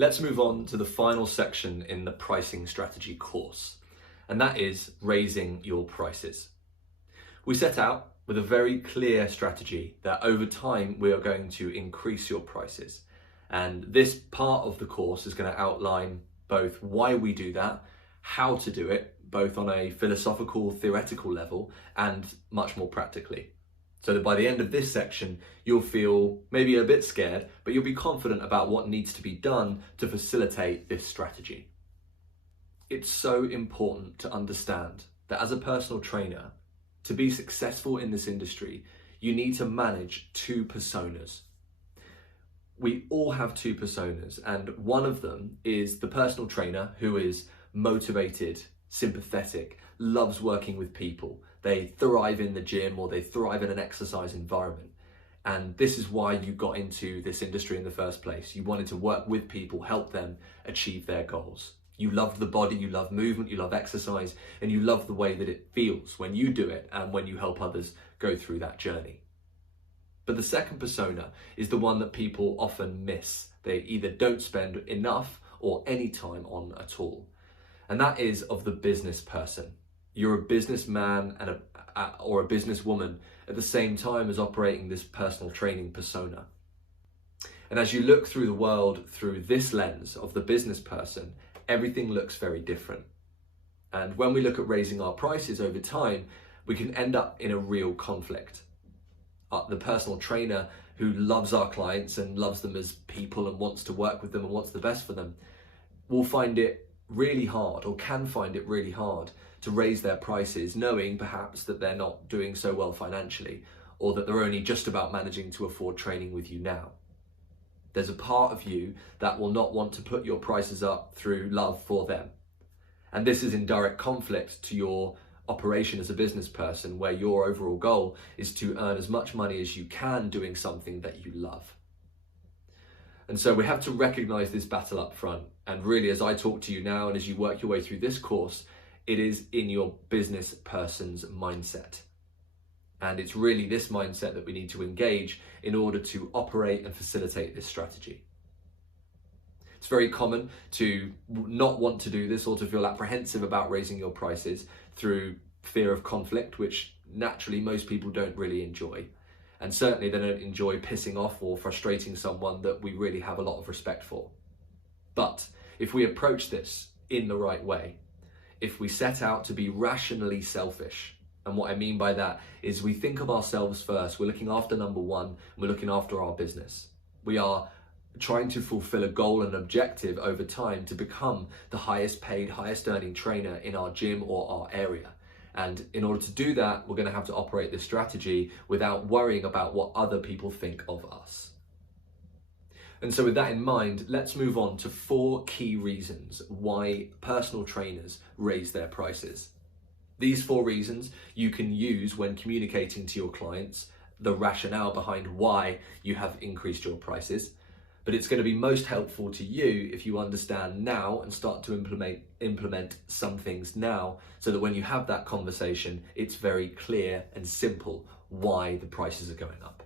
Let's move on to the final section in the pricing strategy course, and that is raising your prices. We set out with a very clear strategy that over time we are going to increase your prices. And this part of the course is going to outline both why we do that, how to do it, both on a philosophical, theoretical level and much more practically. So that by the end of this section, you'll feel maybe a bit scared, but you'll be confident about what needs to be done to facilitate this strategy. It's so important to understand that as a personal trainer, to be successful in this industry, you need to manage two personas. We all have two personas, and one of them is the personal trainer who is motivated, sympathetic, loves working with people. They thrive in the gym or they thrive in an exercise environment. And this is why you got into this industry in the first place. You wanted to work with people, help them achieve their goals. You love the body, you love movement, you love exercise, and you love the way that it feels when you do it and when you help others go through that journey. But the second persona is the one that people often miss. They either don't spend enough or any time on at all. And that is of the business person. You're a businessman or a businesswoman at the same time as operating this personal training persona. And as you look through the world through this lens of the business person, everything looks very different. And when we look at raising our prices over time, we can end up in a real conflict. The personal trainer who loves our clients and loves them as people and wants to work with them and wants the best for them will find it really hard, or can find it really hard, to raise their prices, knowing perhaps that they're not doing so well financially, or that they're only just about managing to afford training with you now. There's a part of you that will not want to put your prices up through love for them. And this is in direct conflict to your operation as a business person, where your overall goal is to earn as much money as you can doing something that you love. And so we have to recognize this battle up front. And really, as I talk to you now and as you work your way through this course, it is in your business person's mindset. And it's really this mindset that we need to engage in order to operate and facilitate this strategy. It's very common to not want to do this or to feel apprehensive about raising your prices through fear of conflict, which naturally most people don't really enjoy. And certainly they don't enjoy pissing off or frustrating someone that we really have a lot of respect for. But if we approach this in the right way, if we set out to be rationally selfish, and what I mean by that is we think of ourselves first, we're looking after number one, we're looking after our business. We are trying to fulfill a goal and objective over time to become the highest paid, highest earning trainer in our gym or our area. And in order to do that, we're going to have to operate this strategy without worrying about what other people think of us. And so with that in mind, let's move on to 4 key reasons why personal trainers raise their prices. These 4 reasons you can use when communicating to your clients the rationale behind why you have increased your prices. But it's going to be most helpful to you if you understand now and start to implement some things now, so that when you have that conversation, it's very clear and simple why the prices are going up.